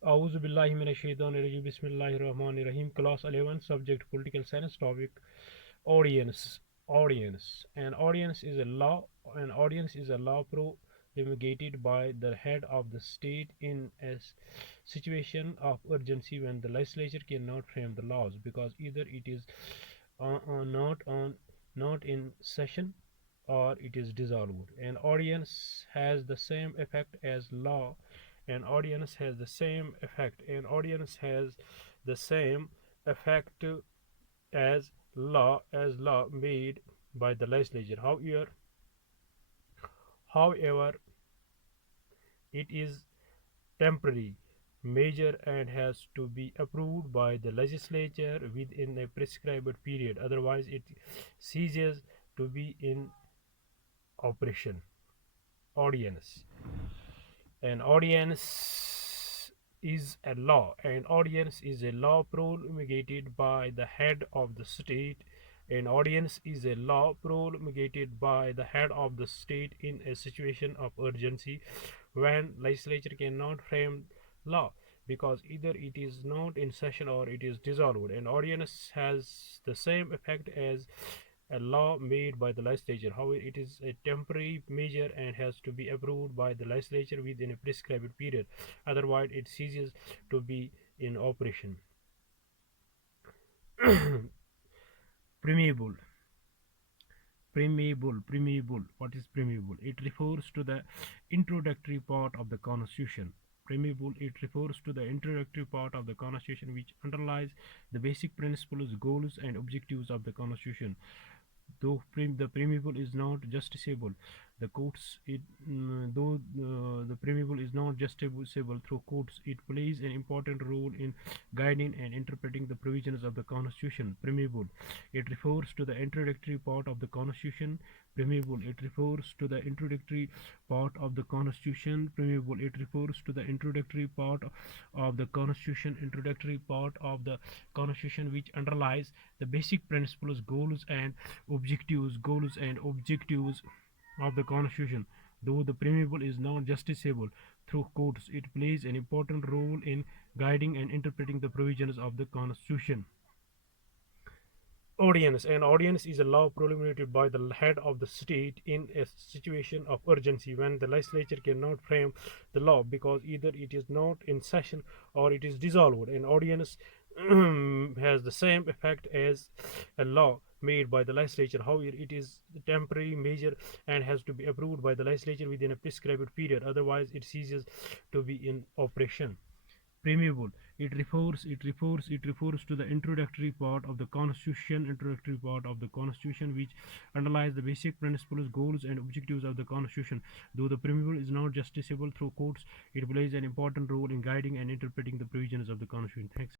Auzu billahi minash-shaytanir-rajim. Bismillahir-rahmanir-rahim. Class 11, subject political science, topic audience. Audience. An audience is a law. An audience is a law promulgated by the head of the state in a situation of urgency when the legislature cannot frame the laws because either it is not in session or it is dissolved. An audience has the same effect as law. An audience has the same effect. An audience has the same effect as law made by the legislature. However, it is temporary measure and has to be approved by the legislature within a prescribed period. Otherwise, it ceases to be in operation. Audience. An audience is a law. An audience is a law promulgated by the head of the state. An audience is a law promulgated by the head of the state in a situation of urgency when legislature cannot frame law because either it is not in session or it is dissolved. An audience has the same effect as a law made by the legislature. However, it is a temporary measure and has to be approved by the legislature within a prescribed period. Otherwise, it ceases to be in operation. Preamble. Preamble. What is preamble? It refers to the introductory part of the Constitution. Preamble. It refers to the introductory part of the Constitution which underlies the basic principles, goals, and objectives of the Constitution. Though the preamble is not justiciable, the courts it though the preamble is not justiciable through courts, it plays an important role in guiding and interpreting the provisions of the Constitution. Preamble. It refers to the introductory part of the Constitution. Preamble. It refers to the introductory part of the Constitution. Preamble. It refers to the introductory part of the Constitution. Introductory part of the Constitution which underlies the basic principles, goals, and objectives of the Constitution. Though the preamble is not justiciable through courts, it plays an important role in guiding and interpreting the provisions of the Constitution. Audience. An audience is a law promulgated by the head of the state in a situation of urgency when the legislature cannot frame the law because either it is not in session or it is dissolved. An audience has the same effect as a law made by the legislature. However, it is a temporary measure and has to be approved by the legislature within a prescribed period. Otherwise, it ceases to be in operation. Preamble. It refers to the introductory part of the Constitution, which underlies the basic principles, goals, and objectives of the Constitution. Though the preamble is not justiciable through courts, it plays an important role in guiding and interpreting the provisions of the Constitution. Thanks.